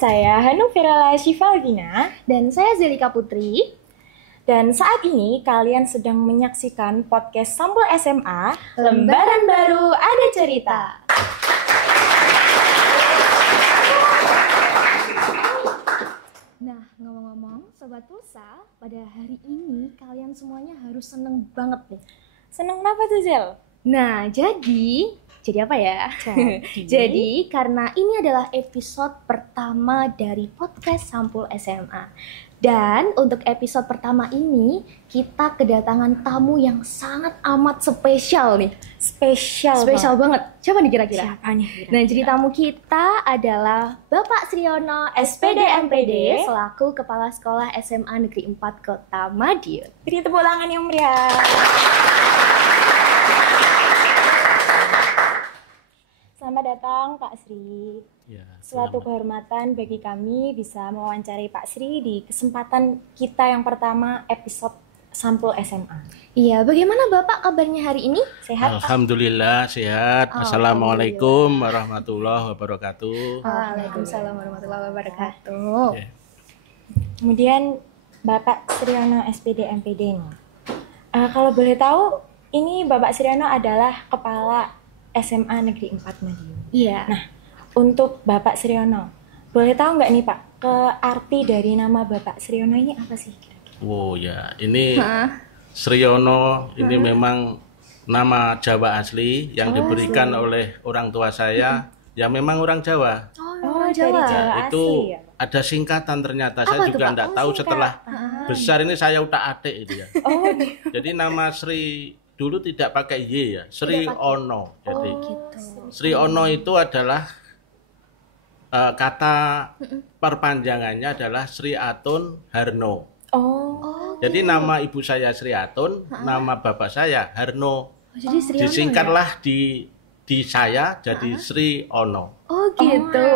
saya Hanum Firala Shivalvina. Dan saya Zelika Putri. Dan saat ini kalian sedang menyaksikan podcast Sampul SMA, Lembaran Baru Ada Cerita. Nah, ngomong-ngomong, Sobat Pulsa, pada hari ini kalian semuanya harus seneng banget nih. Seneng apa tuh, Zel? Nah, jadi apa ya? Jadi karena ini adalah episode pertama dari podcast Sampul SMA. Dan untuk episode pertama ini kita kedatangan tamu yang sangat amat spesial nih. Spesial banget. Siapa nih kira-kira? Siapa nih kira-kira? Nah, jadi tamu kita adalah Bapak Sriono SPD MPD selaku Kepala Sekolah SMA Negeri 4 Kota Madiun. Beri tepuk tangan yang meriah. Selamat datang Pak Sri. Ya, Suatu kehormatan bagi kami bisa mewawancari Pak Sri di kesempatan kita yang pertama episode Sampul SMA. Iya, bagaimana Bapak kabarnya hari ini? Sehat? Pak? Alhamdulillah sehat. Assalamualaikum warahmatullahi wabarakatuh. Waalaikumsalam warahmatullahi wabarakatuh. Ya. Kemudian Bapak Sriono SPD MPD nih. Kalau boleh tahu, ini Bapak Sriono adalah Kepala SMA Negeri 4 Madiun. Iya. Nah, untuk Bapak Sriono, boleh tahu nggak nih Pak, arti dari nama Bapak Sriono ini apa sih kira-kira? Oh ya, ini Sriono ini memang nama Jawa asli yang diberikan oleh orang tua saya. Ya memang orang Jawa. Orang Jawa. Dari Jawa Itu asli ya? ada singkatan ternyata. Apa Saya tuh, juga Pak? enggak tahu singkatan. setelah besar ini saya utak-atik itu ya. Oh, Jadi nama Sri dulu tidak pakai Y ya, Sri Ono. Jadi Sri Ono itu adalah kata perpanjangannya adalah Sri Atun Harno. oh, Jadi nama ibu saya Sri Atun, nama bapak saya Harno. Jadi Sriono Disingkatlah di saya jadi Sri Ono. Oh gitu.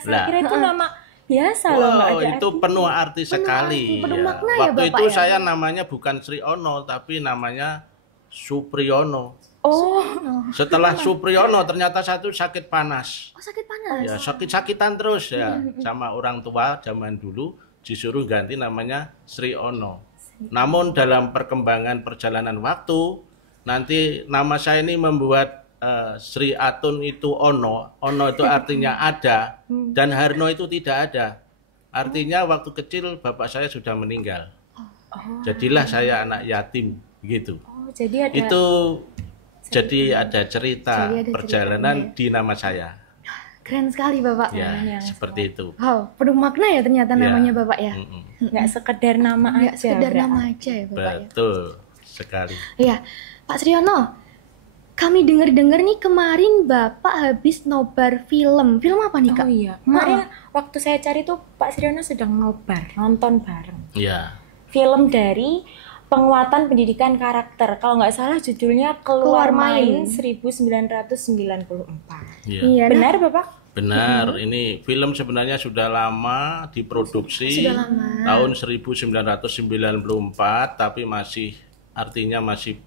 saya Lah. kira itu nama biasa loh, nggak Wow, ada itu arti. penuh arti sekali. penuh ya. makna ya, Waktu Bapak itu ya? saya namanya bukan Sri Ono, tapi namanya Supriyono. Oh, Setelah Supriyono ternyata satu sakit panas. Oh, sakit panas. Ya sakit-sakitan terus ya sama orang tua zaman dulu disuruh ganti namanya Sri Ono. Namun dalam perkembangan perjalanan waktu nanti nama saya ini membuat Sri Atun itu Ono. Ono itu artinya ada dan Harno itu tidak ada. Artinya waktu kecil bapak saya sudah meninggal. Jadilah saya anak yatim gitu. oh, jadi ada. Itu jadi ada cerita Jadi ada perjalanan ceritanya. di nama saya. Keren sekali Bapak. Ya, seperti itu. Wow, penuh makna ya ternyata Ya. namanya Bapak ya. nggak sekedar nama Nggak aja. sekedar berarti. nama aja ya Bapak ya. Betul sekali. Iya, Pak Sriono. Kami dengar-dengar nih kemarin Bapak habis nobar film. Film apa nih Kak? Oh iya, kemarin waktu saya cari tuh Pak Sriono sedang nonton bareng Ya, film dari Penguatan Pendidikan Karakter. Kalau nggak salah judulnya Keluar Main 1994. ya. Iya, nah, Benar Bapak? Benar. Ini film sebenarnya sudah lama diproduksi Sudah lama. tahun 1994, tapi artinya masih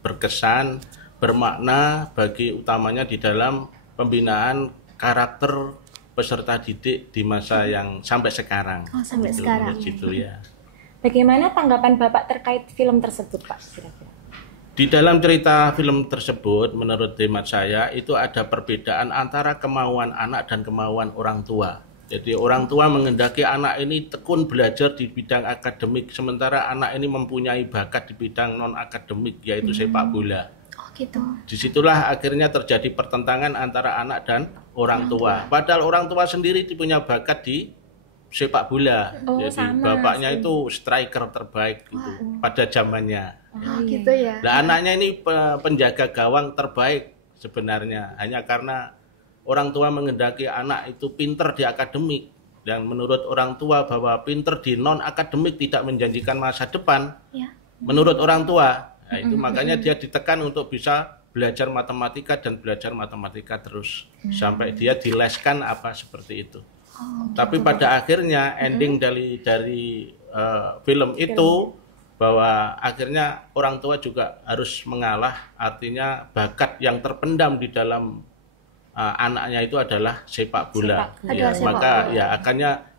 berkesan, bermakna bagi utamanya di dalam pembinaan karakter peserta didik di masa yang sampai sekarang. Oh, sampai Gitu, sekarang. Gitu ya. Bagaimana tanggapan Bapak terkait film tersebut Pak? Kira-kira? Di dalam cerita film tersebut, menurut hemat saya, itu ada perbedaan antara kemauan anak dan kemauan orang tua. Jadi orang tua menghendaki anak ini tekun belajar di bidang akademik, sementara anak ini mempunyai bakat di bidang non-akademik, yaitu sepak bola. Oh gitu. Disitulah akhirnya terjadi pertentangan antara anak dan orang tua. Padahal orang tua sendiri punya bakat di sepak bola. Oh, Jadi sama bapaknya sih. itu striker terbaik gitu pada zamannya. Oh gitu ya. Lah anaknya ini penjaga gawang terbaik sebenarnya, hanya karena orang tua menghendaki anak itu pinter di akademik, dan menurut orang tua bahwa pinter di non akademik tidak menjanjikan masa depan. Ya. Menurut orang tua, nah itu makanya dia ditekan untuk bisa belajar matematika dan belajar matematika terus sampai dia dileskan apa seperti itu. Oh, Tapi pada akhirnya ending dari film itu bahwa akhirnya orang tua juga harus mengalah, artinya bakat yang terpendam di dalam anaknya itu adalah sepak bola. Sepak bola. Ya, Adalah sepak maka bola. ya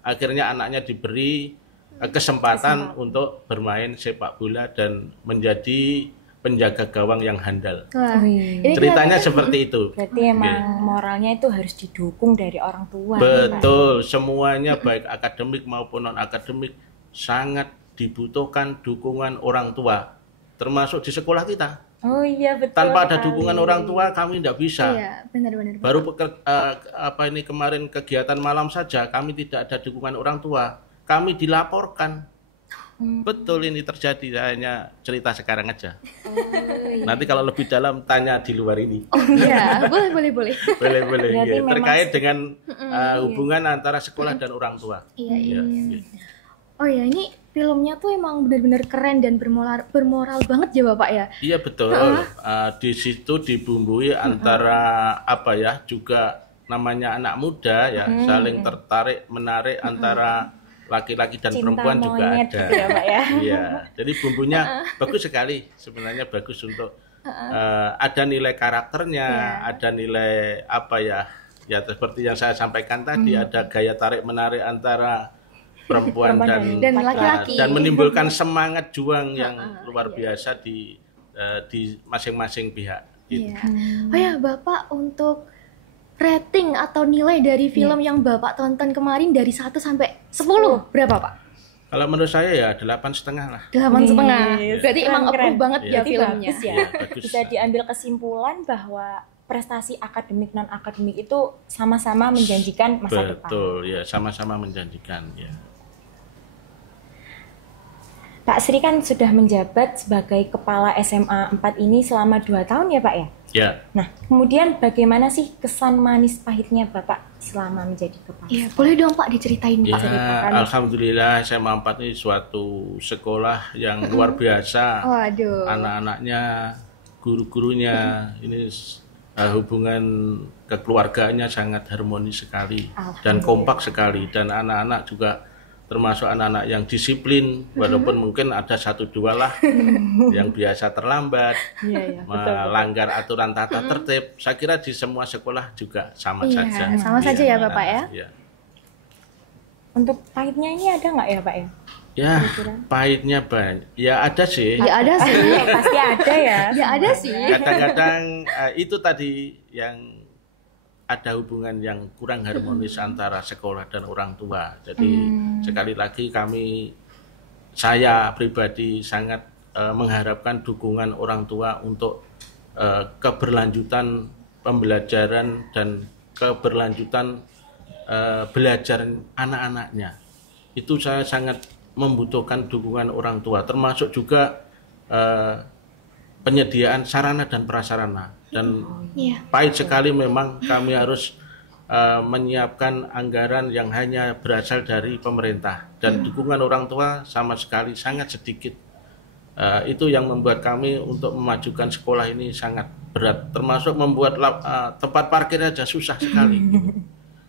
akhirnya anaknya diberi kesempatan untuk bermain sepak bola dan menjadi penjaga gawang yang handal. Wah, Wih. ini Ceritanya seperti itu. Berarti emang moralnya itu harus didukung dari orang tua. Pak. Betul, semuanya baik akademik maupun non akademik sangat dibutuhkan dukungan orang tua, termasuk di sekolah kita. Oh iya betul. Tanpa ada sekali. dukungan orang tua kami tidak bisa. Iya, benar-benar. Baru kemarin kegiatan malam saja kami tidak ada dukungan orang tua, kami dilaporkan. Betul ini terjadi, hanya cerita sekarang aja. iya. Nanti kalau lebih dalam tanya di luar ini. Oh iya, boleh. Boleh. Berarti Ya. memang Terkait dengan hubungan antara sekolah dan orang tua. Iya. Ya, ya. Oh ya, ini filmnya tuh emang benar-benar keren dan bermoral banget ya Bapak ya. Iya betul. Di situ dibumbui antara apa ya, juga namanya anak muda ya, saling tertarik menarik antara laki-laki dan Cinta perempuan juga monyet ada. gitu ya, Pak ya. Iya, jadi bumbunya bagus sekali. Sebenarnya bagus untuk ada nilai karakternya, ada nilai apa ya? Ya seperti yang saya sampaikan tadi, ada gaya tarik menarik antara perempuan dan laki-laki. dan menimbulkan semangat juang yang luar biasa di masing-masing pihak. Gitu. Iya. Oh ya, Bapak untuk rating atau nilai dari film yang Bapak tonton kemarin dari 1 sampai 10 berapa Pak? Kalau menurut saya ya 8,5 lah. 8,5. Berarti emang Keren. approve banget ya Berarti filmnya. bagus ya. Iya, bagus. Bisa diambil kesimpulan bahwa prestasi akademik non akademik itu sama-sama menjanjikan masa depan. Betul, ya sama-sama menjanjikan ya. Pak Sri kan sudah menjabat sebagai kepala SMA 4 ini selama 2 tahun ya Pak ya? Ya, Nah, kemudian bagaimana sih kesan manis pahitnya Bapak selama menjadi kepala? Iya, boleh dong Pak diceritain ya Pak. ceritakan. alhamdulillah SMA 4 ini suatu sekolah yang luar biasa. Waduh. Anak-anaknya, guru-gurunya, ini hubungan kekeluargaannya sangat harmonis sekali dan kompak sekali, dan anak-anak juga termasuk anak-anak yang disiplin, walaupun mungkin ada 1-2 lah yang biasa terlambat, Iya, melanggar aturan tata tertib. Saya kira di semua sekolah juga sama Iya, saja. sama saja ya, Bapak ya. Iya. Untuk pahitnya ini ada nggak ya Pak ya? Ya, pahitnya banyak. Ya ada sih. Ya ada sih. Pasti ada ya. Ya ada sih. Kadang-kadang itu tadi yang ada hubungan yang kurang harmonis antara sekolah dan orang tua. Jadi sekali lagi saya pribadi sangat mengharapkan dukungan orang tua untuk keberlanjutan pembelajaran dan keberlanjutan belajar anak-anaknya. Itu saya sangat membutuhkan dukungan orang tua, termasuk juga penyediaan sarana dan prasarana. Dan pahit sekali memang kami harus menyiapkan anggaran yang hanya berasal dari pemerintah, dan dukungan orang tua sama sekali sangat sedikit. Itu yang membuat kami untuk memajukan sekolah ini sangat berat, termasuk membuat tempat parkir aja susah sekali.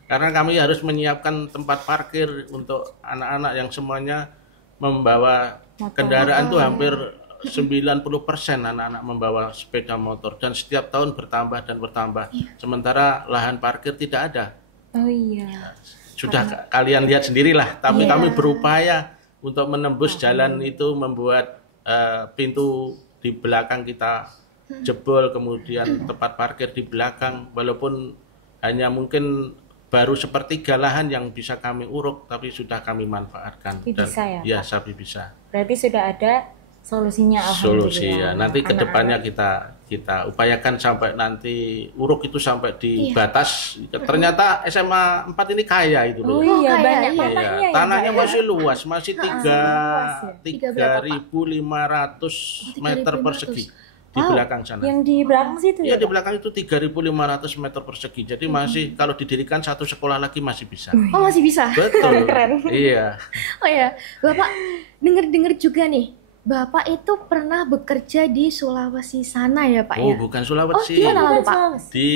Karena kami harus menyiapkan tempat parkir untuk anak-anak yang semuanya membawa kendaraan tuh hampir 90% anak-anak membawa sepeda motor, dan setiap tahun bertambah dan bertambah. Sementara lahan parkir tidak ada. Oh iya. Sudah kalian lihat sendirilah, tapi kami berupaya untuk menembus jalan itu, membuat pintu di belakang kita jebol, kemudian tempat parkir di belakang, walaupun hanya mungkin baru sepertiga lahan yang bisa kami uruk, tapi sudah kami manfaatkan. Tapi bisa ya, ya, tapi bisa. Berarti sudah ada solusinya, alhamdulillah. Solusi ya. Nanti kedepannya kita upayakan sampai nanti uruk itu sampai di batas. Ternyata SMA 4 ini kaya itu loh. Oh iya, kaya, banyak iya. tanahnya ya. Tanahnya Pak, ya? masih luas, masih berapa, 3.500 meter persegi di belakang sana. Yang di belakang situ Ya, ya? di belakang itu 3.500 meter persegi. Jadi masih kalau didirikan satu sekolah lagi masih bisa. Oh masih bisa. Betul. Keren. Iya. Oh ya, Bapak dengar-dengar juga nih, Bapak itu pernah bekerja di Sulawesi sana ya Pak Oh, ya? bukan Sulawesi. di mana lalu Pak? Di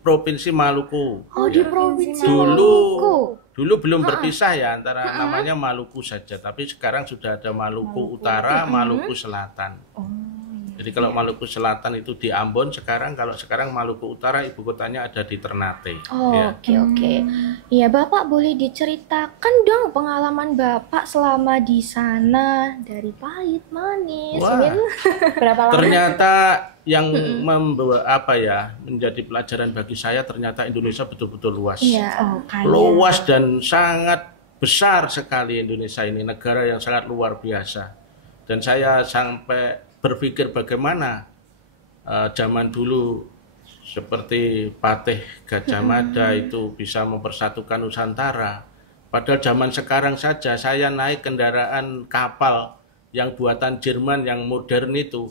Provinsi Maluku. Oh di Provinsi Dulu Maluku. Dulu belum berpisah ya, antara namanya Maluku saja, tapi sekarang sudah ada Maluku Utara, Maluku Selatan. Oh iya. Jadi kalau Maluku Selatan itu di Ambon, kalau sekarang Maluku Utara ibu kotanya ada di Ternate. Oh, Ya. oke. Iya, Bapak boleh diceritakan dong pengalaman Bapak selama di sana, dari pahit, manis, Wah. mungkin. Berapa lama? Ternyata yang membawa menjadi pelajaran bagi saya, ternyata Indonesia betul-betul luas. Iya. Oh, kaya. Luas dan sangat besar sekali Indonesia ini, negara yang sangat luar biasa. Dan saya sampai berpikir bagaimana zaman dulu seperti Patih Gajah Mada itu bisa mempersatukan Nusantara. Padahal zaman sekarang saja saya naik kendaraan kapal yang buatan Jerman yang modern itu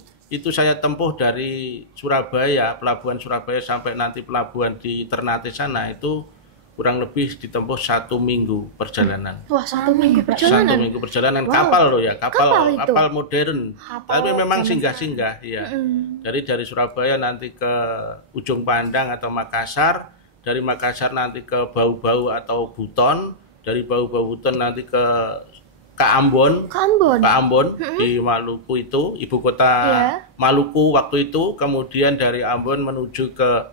saya tempuh dari Surabaya, pelabuhan Surabaya sampai nanti pelabuhan di Ternate sana itu kurang lebih ditempuh 1 minggu perjalanan. Wah, 1 minggu 1 perjalanan. minggu perjalanan. Wow. Kapal loh ya, Kapal itu? kapal modern. Kapal Tapi memang zaman singgah-singgah ya. Dari Surabaya nanti ke Ujung Pandang atau Makassar, dari Makassar nanti ke Bau-Bau atau Buton, dari Bau-Bau Buton nanti ke Ambon. Ambon. Di Maluku itu, ibu kota Iya. Maluku waktu itu, kemudian dari Ambon menuju ke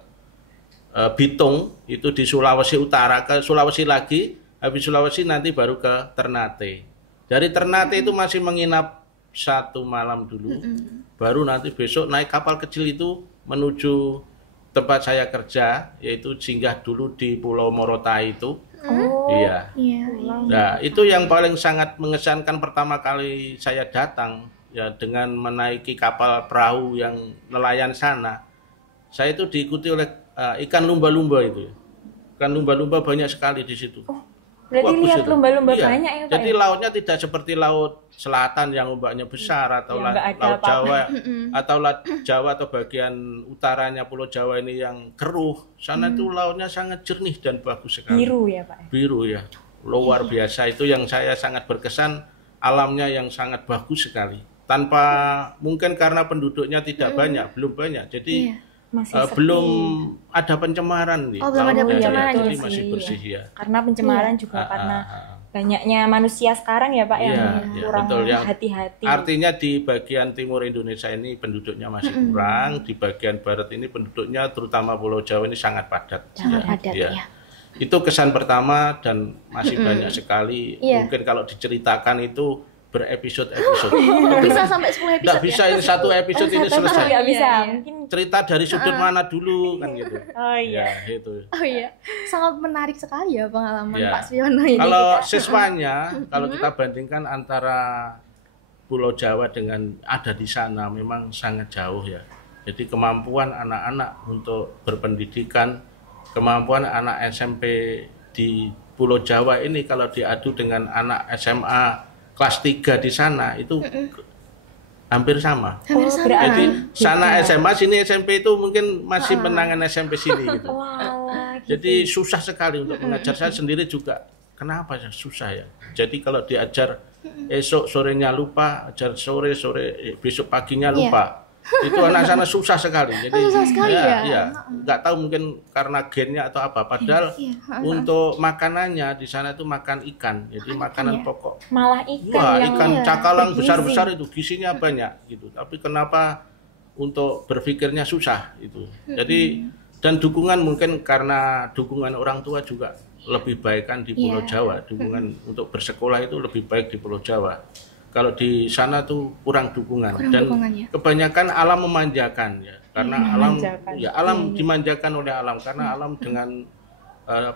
Bitung itu di Sulawesi Utara, ke Sulawesi lagi, habis Sulawesi nanti baru ke Ternate. Dari Ternate itu masih menginap 1 malam dulu, baru nanti besok naik kapal kecil itu menuju tempat saya kerja, yaitu singgah dulu di Pulau Morotai itu. Oh, Iya. Iya. Nah, itu yang paling sangat mengesankan pertama kali saya datang ya, dengan menaiki kapal perahu yang nelayan sana. Saya itu diikuti oleh ikan lumba-lumba itu. Ikan lumba-lumba banyak sekali di situ. berarti Bagus lihat itu. lumba-lumba Iya. banyak ya Pak? Jadi ya? lautnya tidak seperti laut selatan yang ombaknya besar atau Ya, nggak ada laut apa-apa. Jawa atau laut Jawa atau bagian utaranya Pulau Jawa ini yang keruh. Sana itu lautnya sangat jernih dan bagus sekali. Biru ya Pak? Biru ya, luar biasa. Itu yang saya sangat berkesan, alamnya yang sangat bagus sekali. Tanpa mungkin karena penduduknya tidak banyak, belum banyak. Jadi Masih sepi. belum ada pencemaran nih. Oh, belum ada lautnya, pencemaran, jadi iya masih sih. bersih ya. Karena pencemaran juga karena banyaknya manusia sekarang ya Pak yang Iya, kurang betul, yang hati-hati. Artinya di bagian timur Indonesia ini penduduknya masih kurang, di bagian barat ini penduduknya terutama Pulau Jawa ini sangat padat. Sangat Ya, padat ya. ya. Itu kesan pertama dan masih banyak sekali. Iya. Mungkin kalau diceritakan itu berepisode-episode. Bisa sampai 10 episode. Nggak bisa ini satu episode ini selesai. Nggak bisa, Iya, iya. mungkin. Cerita dari sudut mana dulu kan gitu. Oh iya. Ya, itu. Oh iya, sangat menarik sekali ya pengalaman Ya. Pak Siono ini. Kalau siswanya, kalau kita bandingkan antara Pulau Jawa dengan ada di sana memang sangat jauh ya. Jadi kemampuan anak-anak untuk berpendidikan, kemampuan anak SMP di Pulau Jawa ini kalau diadu dengan anak SMA kelas 3 di sana itu hampir sama. Hampir Oh, sama. berarti- Jadi sana Gitu. SMA, sini SMP itu mungkin masih menangan SMP sini gitu. Walah, gitu. Jadi susah sekali untuk mengajar. Saya sendiri juga kenapa ya susah ya. Jadi kalau diajar esok sorenya lupa, ajar sore besok paginya lupa. Itu anak sana susah sekali. Jadi susah sekali ya? Iya. Nggak tahu mungkin karena gennya atau apa. Padahal Iya. untuk makanannya di sana itu makan ikan. Jadi makanan pokok. malah ikan Wah, yang ikan cakalang bergizi. besar-besar itu gizinya banyak gitu. Tapi kenapa untuk berpikirnya susah itu. Jadi dan dukungan mungkin karena dukungan orang tua juga lebih baik kan di Pulau Jawa. Dukungan untuk bersekolah itu lebih baik di Pulau Jawa. Kalau di sana tuh kurang dukungan dan kebanyakan alam memanjakan ya. Karena alam dimanjakan oleh alam karena alam dengan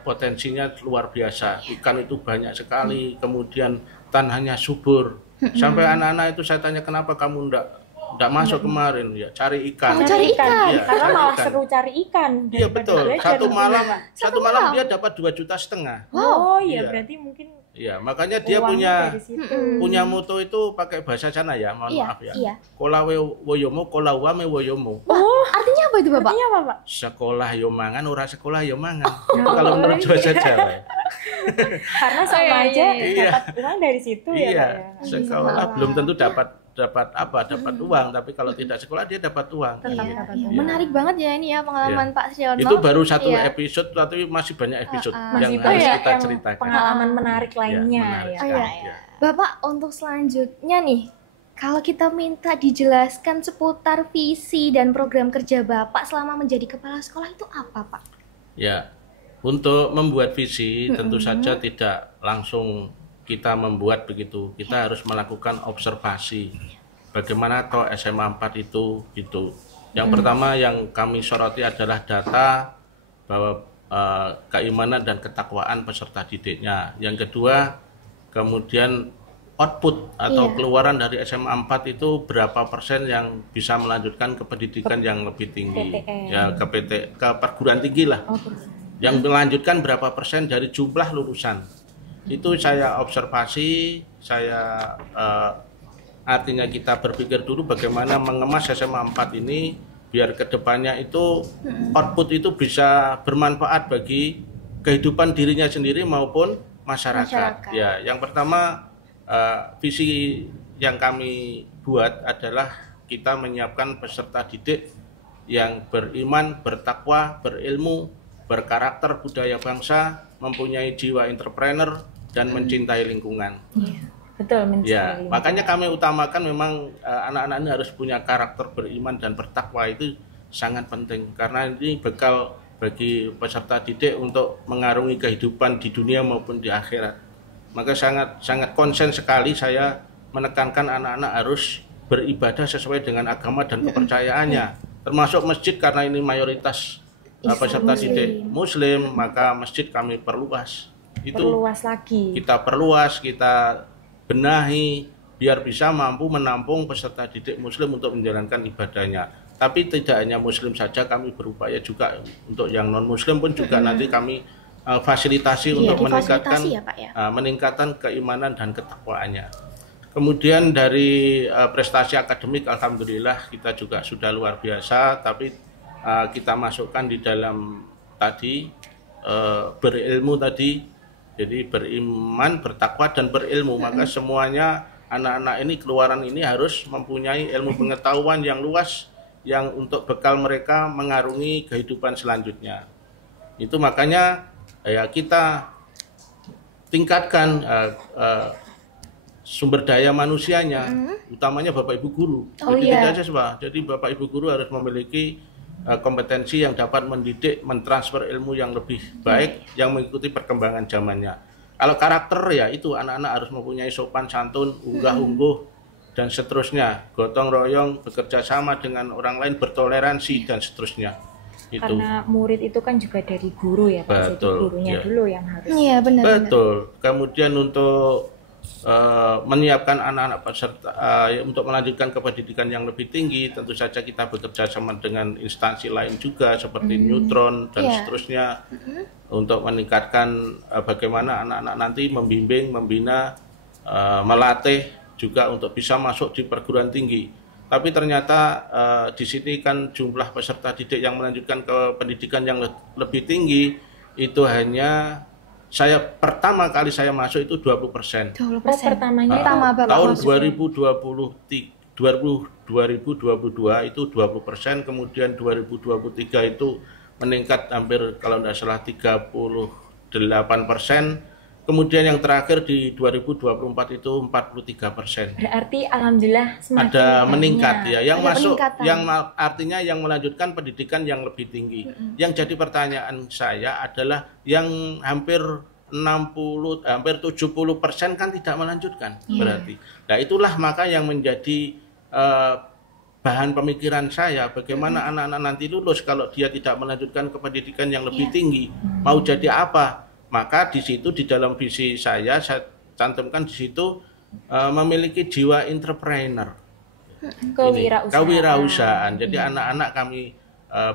potensinya luar biasa. Ikan itu banyak sekali, kemudian tanahnya subur. Sampai anak-anak itu saya tanya kenapa kamu enggak masuk kemarin ya cari ikan. Cari ikan. Iya, Karena cari malah ikan. seru cari ikan. Iya betul. daripada belajar. Satu malam dia dapat 2,5 juta. Oh iya, Iya. berarti mungkin Iya, makanya dia uangnya dari situ. punya moto itu pakai bahasa sana ya, mohon maaf ya. Iya. Kolawe woyomo, kolawame woyomo. Artinya apa itu Bapak? Artinya apa Pak? Sekolah yo mangan, ora sekolah yo mangan. Itu kalau menurut bahasa Jawa. Karena sama aja Iya. dapat uang dari situ ya Iya, Pak ya. sekolah belum tentu dapat uang, tapi kalau tidak sekolah dia dapat uang. Tetap Iya. dapat Iya, uang. menarik banget ya ini ya pengalaman Pak Siono. Itu baru satu Iya. episode, tapi masih banyak episode yang Masih harus banyak kita yang ceritakan. pengalaman menarik lainnya menarik ya. sekali, Iya. ya. Bapak untuk selanjutnya nih, Kalau kita minta dijelaskan seputar visi dan program kerja Bapak selama menjadi kepala sekolah itu apa, Pak? Ya, untuk membuat visi tentu saja tidak langsung kita membuat begitu. Kita harus melakukan observasi. Bagaimana toh SMA 4 itu gitu. Yang pertama yang kami soroti adalah data bahwa keimanan dan ketakwaan peserta didiknya. Yang kedua, kemudian output atau keluaran dari SMA 4 itu berapa persen yang bisa melanjutkan ke pendidikan yang lebih tinggi, ya ke perguruan tinggi lah. Yang melanjutkan berapa persen dari jumlah lulusan. Itu saya observasi, saya artinya kita berpikir dulu bagaimana mengemas SMA 4 ini biar kedepannya itu output itu bisa bermanfaat bagi kehidupan dirinya sendiri maupun masyarakat. Ya, yang pertama visi yang kami buat adalah kita menyiapkan peserta didik yang beriman, bertakwa, berilmu, berkarakter budaya bangsa, mempunyai jiwa entrepreneur dan mencintai lingkungan. Betul, mencintai lingkungan. Makanya kami utamakan memang anak-anak ini harus punya karakter beriman dan bertakwa, itu sangat penting karena ini bekal bagi peserta didik untuk mengarungi kehidupan di dunia maupun di akhirat. Maka sangat konsen sekali saya menekankan anak-anak harus beribadah sesuai dengan agama dan kepercayaannya, termasuk masjid karena ini mayoritas peserta didik Muslim, maka masjid kami perluas. Perluas lagi. Kita perluas, kita benahi biar bisa mampu menampung peserta didik Muslim untuk menjalankan ibadahnya. Tapi tidak hanya Muslim saja, kami berupaya juga untuk yang non Muslim pun juga nanti kami fasilitasi untuk meningkatkan keimanan dan ketakwaannya. Kemudian dari prestasi akademik, alhamdulillah kita juga sudah luar biasa, tapi kita masukkan di dalam tadi berilmu tadi, jadi beriman, bertakwa dan berilmu. Maka semuanya anak-anak ini, keluaran ini harus mempunyai ilmu pengetahuan yang luas yang untuk bekal mereka mengarungi kehidupan selanjutnya. Itu makanya ya kita tingkatkan sumber daya manusianya, utamanya Bapak Ibu guru. Jadi Bapak Ibu guru harus memiliki kompetensi yang dapat mendidik, mentransfer ilmu yang lebih baik, yang mengikuti perkembangan zamannya. Kalau karakter ya itu anak-anak harus mempunyai sopan santun, unggah-ungguh dan seterusnya, gotong royong, bekerja sama dengan orang lain, bertoleransi dan seterusnya. Itu. Karena murid itu kan juga dari guru ya Pak, jadi gurunya dulu yang harus. Iya benar. Betul. Kemudian untuk menyiapkan anak-anak peserta untuk melanjutkan ke pendidikan yang lebih tinggi, tentu saja kita bekerja sama dengan instansi lain juga seperti Neutron dan seterusnya untuk meningkatkan bagaimana anak-anak nanti membimbing, membina, melatih juga untuk bisa masuk di perguruan tinggi. Tapi ternyata di sini kan jumlah peserta didik yang melanjutkan ke pendidikan yang lebih tinggi itu hanya pertama kali saya masuk itu 20%. 20%. Pertama tahun 2022 itu 20%, kemudian 2023 itu meningkat hampir kalau tidak salah 38%. Kemudian yang terakhir di 2024 itu 43%. Berarti alhamdulillah semakin ada meningkat ya. Yang masuk, yang artinya yang melanjutkan pendidikan yang lebih tinggi. Yang jadi pertanyaan saya adalah yang hampir 70% kan tidak melanjutkan berarti. Nah itulah maka yang menjadi bahan pemikiran saya, bagaimana anak-anak nanti lulus kalau dia tidak melanjutkan ke pendidikan yang lebih tinggi, mau jadi apa? Maka di situ di dalam visi saya cantumkan di situ memiliki jiwa entrepreneur, kewirausahaan. Jadi anak-anak kami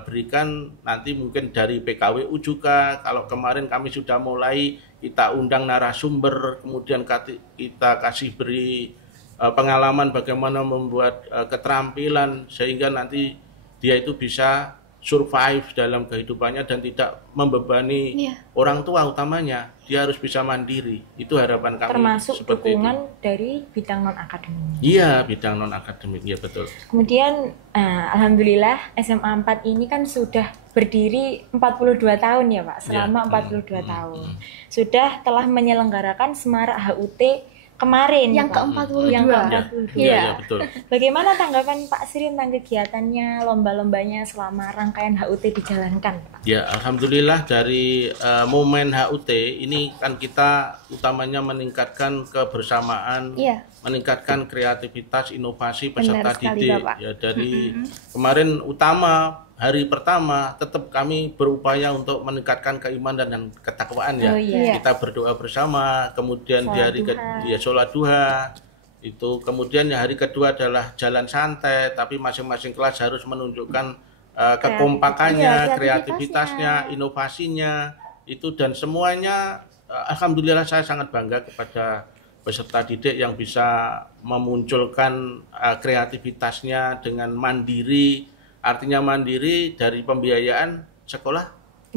berikan nanti mungkin dari PKWU juga. Kalau kemarin kami sudah mulai, kita undang narasumber, kemudian kita kasih beri pengalaman bagaimana membuat keterampilan sehingga nanti dia itu bisa survive dalam kehidupannya dan tidak membebani orang tua utamanya. Dia harus bisa mandiri. Itu harapan kami. Termasuk dukungan dari bidang non akademik. Iya, bidang non akademik, ya betul. Kemudian alhamdulillah SMA 4 ini kan sudah berdiri 42 tahun ya Pak, selama 42 tahun. Sudah telah menyelenggarakan Semarak HUT kemarin. Yang Pak. ke-42. Yang Iya, ke-42. iya, iya, betul. Bagaimana tanggapan Pak Sri tentang kegiatannya, lomba-lombanya selama rangkaian HUT dijalankan, Pak? Ya, alhamdulillah dari momen HUT ini kan kita utamanya meningkatkan kebersamaan, Iya. meningkatkan kreativitas, inovasi Benar peserta sekali, didik. Bapak. Ya, dari kemarin hari pertama tetap kami berupaya untuk meningkatkan keimanan dan ketakwaan ya. Oh, iya. Kita berdoa bersama, kemudian di hari sholat duha. Itu kemudian ya hari kedua adalah jalan santai, tapi masing-masing kelas harus menunjukkan kekompakannya, Iya, kreativitasnya, inovasinya itu, dan semuanya alhamdulillah saya sangat bangga kepada peserta didik yang bisa memunculkan kreativitasnya dengan mandiri. Artinya mandiri dari pembiayaan sekolah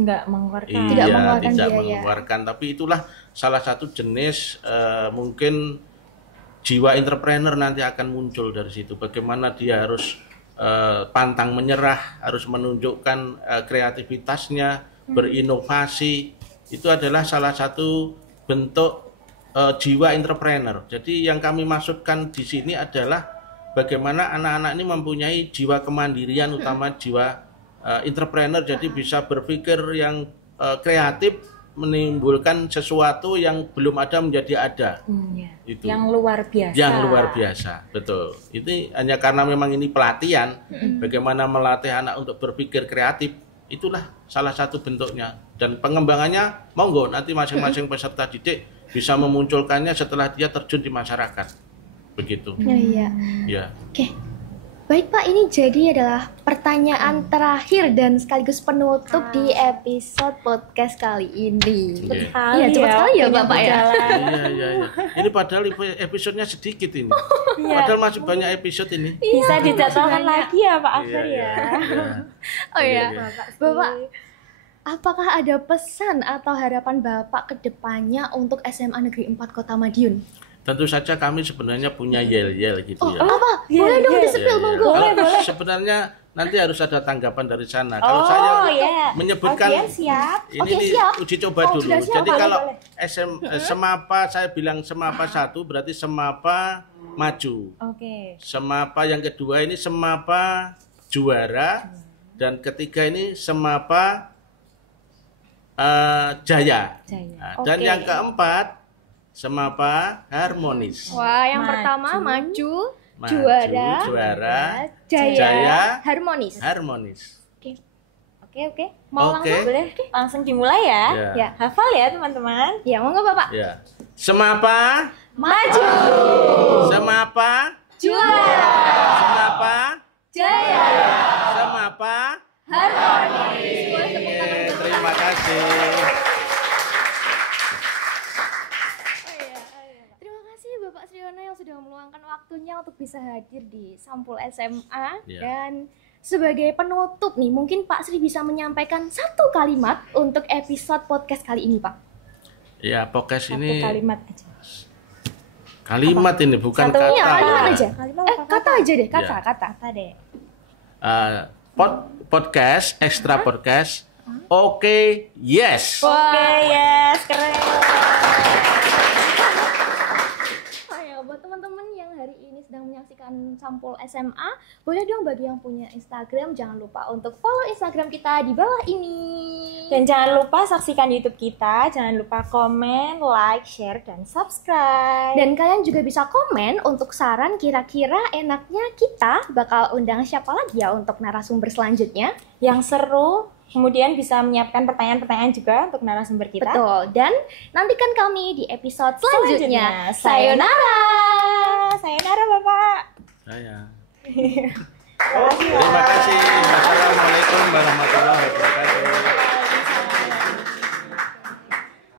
Enggak mengeluarkan. Tidak iya, mengeluarkan tidak biaya. mengeluarkan, tapi itulah salah satu jenis mungkin jiwa entrepreneur nanti akan muncul dari situ. Bagaimana dia harus pantang menyerah, harus menunjukkan kreativitasnya, berinovasi. Itu adalah salah satu bentuk jiwa entrepreneur. Jadi yang kami maksudkan di sini adalah bagaimana anak-anak ini mempunyai jiwa kemandirian, utama jiwa entrepreneur, jadi bisa berpikir yang kreatif, menimbulkan sesuatu yang belum ada menjadi ada. Ya. Itu. Yang luar biasa. Yang luar biasa, betul. Ini hanya karena memang ini pelatihan, bagaimana melatih anak untuk berpikir kreatif, itulah salah satu bentuknya. Dan pengembangannya, monggo nanti masing-masing peserta didik bisa memunculkannya setelah dia terjun di masyarakat. Begitu. Iya. Ya. Oke. Baik Pak, ini jadi adalah pertanyaan terakhir dan sekaligus penutup di episode podcast kali ini. Iya. Iya, cepat sekali ya, punya Bapak, ya? berjalan. Iya. Ini padahal episodenya sedikit ini. Iya. Padahal masih banyak episode ini. Bisa dijadwalkan banyak. lagi ya Pak Afir ya. Oh ya, Iya. Bapak, apakah ada pesan atau harapan Bapak ke depannya untuk SMA Negeri 4 Kota Madiun? Tentu saja kami sebenarnya punya yel-yel gitu ya. Apa? Iya, Boleh dong iya. di-spill, Ya, monggo. Kalau sebenarnya nanti harus ada tanggapan dari sana. Kalau Oh, saya iya. menyebutkan siap. ini Oke, nih, siap. uji coba Oh, dulu. sudah siap, Jadi boleh, kalau boleh. Semapa, saya bilang Semapa 1 berarti Semapa maju. Oke. Semapa yang kedua ini Semapa juara, dan ketiga ini Semapa jaya. Jaya. Nah, dan Oke. yang keempat Semapa harmonis. Wah, yang Maju. pertama maju, Maju, juara, juara, jaya, jaya, harmonis. harmonis. Oke. Mau Oke. langsung? Boleh langsung dimulai ya. Ya. Ya. Hafal ya teman-teman. Ya, monggo Bapak. Ya. Semapa, Maju, Semapa, juara, Semapa, jaya, Semapa. harmonis. Boleh tepuk tangan untuk Terima kasih. Terima kasih Bapak Sriono yang sudah meluangkan waktunya untuk bisa hadir di Sampul SMA. Ya. Dan sebagai penutup nih, mungkin Pak Sri bisa menyampaikan satu kalimat untuk episode podcast kali ini, Pak. Ya, podcast Satu ini kalimat aja. kalimat ini bukan Satu, kata. Iya, kalimat ya. aja. Kalimat apa Kata aja deh, kata. Kata deh. Podcast, extra podcast. Oke, yes. Oke, yes, keren. Oh ya, buat teman-teman yang hari ini sedang menyaksikan Sampul SMA, boleh dong bagi yang punya Instagram, jangan lupa untuk follow Instagram kita di bawah ini. Dan jangan lupa saksikan YouTube kita, jangan lupa komen, like, share, dan subscribe. Dan kalian juga bisa komen untuk saran kira-kira enaknya kita bakal undang siapa lagi ya untuk narasumber selanjutnya. yang seru, kemudian bisa menyiapkan pertanyaan-pertanyaan juga untuk narasumber kita. Betul. Dan nantikan kami di episode selanjutnya. Sayonara. Sayonara Bapak. Saya. Terima kasih, Pak.